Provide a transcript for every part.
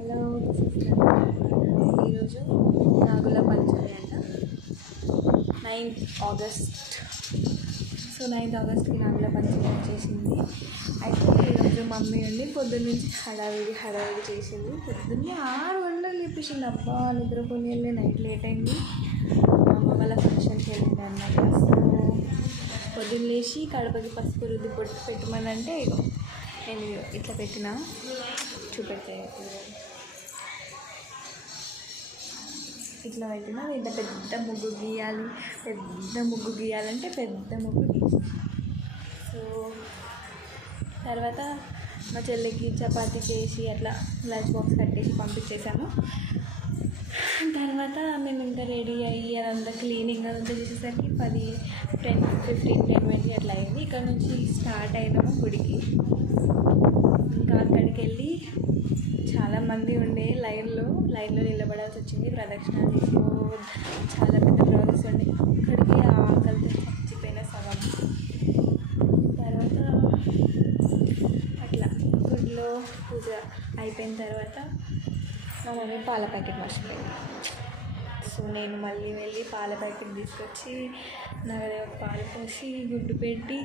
Hello, ఈరోజు నాగుల పంచమి అంట. 9th August. So 9th ఆగస్ట్కి నాగుల పంచమి వచ్చేసింది. అయితే ఈరోజు మమ్మీ ఉండి పొద్దున్న నుంచి హడావిడి చేసింది. పొద్దున్నే 6 గంటలకు లేపేసింది. అబ్బా నిద్రపోని వెళ్ళి నైట్ లేట్ అయింది. మా అమ్మ వాళ్ళ ఫంక్షన్కి వెళ్ళింది అన్నమాట. సో పొద్దున్న లేచి కడపకి పసుపు రుద్ది పెట్టమని అంటే నేను ఇట్లా పెట్టిన చూపెడితే ఇట్లా పెట్టినా. ఇంత పెద్ద ముగ్గు గీయాలంటే పెద్ద ముగ్గు గీసి. సో తర్వాత మా చెల్లికి చపాతీ చేసి అట్లా లంచ్ బాక్స్ కట్టేసి పంపించేసాము. తర్వాత మేము ఇంకా రెడీ అయ్యి అదంతా క్లీనింగ్ అదంతా చేసేసరికి 10-20 అట్లా అయింది. ఇక్కడ నుంచి స్టార్ట్ అయినాము గుడికి. ఇంకా అక్కడికి వెళ్ళి చాలామంది ఉండే లైన్లో నిలబడాల్సి వచ్చింది. ప్రదక్షిణాలు చేసి చాలా పెద్ద ప్రాసెస్ ఉండే. అక్కడికి ఆకలితో చచ్చిపోయిన సగం. తర్వాత అట్లా గుడిలో పూజ అయిపోయిన తర్వాత మా మమ్మీ పాల ప్యాకెట్ మర్చిపోయింది. సో నేను మళ్ళీ వెళ్ళి పాల ప్యాకెట్ తీసుకొచ్చి పాలు పోసి గుడ్డు పెట్టి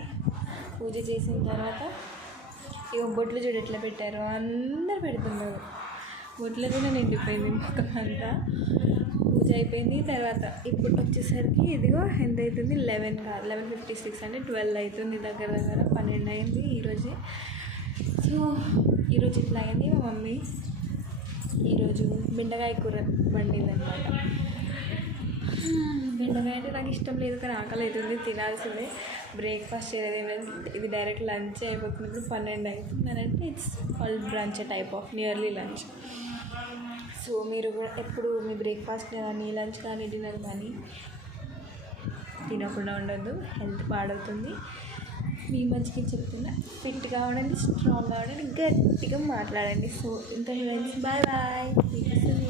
పూజ చేసిన తర్వాత బొట్లు చూడు ఎట్లా పెట్టారు. అందరు పెడుతున్నారు. బొట్లతోనే నిండిపోయింది మొత్తం అంతా. పూజ అయిపోయింది. తర్వాత ఇప్పుడు వచ్చేసరికి ఇదిగో ఎంత అవుతుంది, 11:56 అంటే 12 అవుతుంది. దగ్గర 12 అయింది ఈరోజే. సో ఈరోజు ఇట్లా అయింది. మా మమ్మీ ఈరోజు బెండకాయ కూర వండిందనమాట. బెండకాయ అంటే నాకు ఇష్టం లేదు, కానీ ఆకలి అవుతుంది, తినాల్సిందే. బ్రేక్ఫాస్ట్ చేయలేదు. ఇది డైరెక్ట్ లంచ్ అయిపోతున్నప్పుడు 12 అవుతుంది అని అంటే it's called branch type of nearly lunch. So మీరు కూడా ఎప్పుడు మీ బ్రేక్ఫాస్ట్ కానీ లంచ్ కానీ డిన్నర్ కానీ తినకుండా ఉండద్దు, హెల్త్ పాడవుతుంది. మీ మంచికి చెప్తున్నా, ఫిట్గా ఉండండి, స్ట్రాంగ్గా ఉండండి, గట్టిగా మాట్లాడండి. సో ఇంత ఫ్రెండ్స్, బాయ్.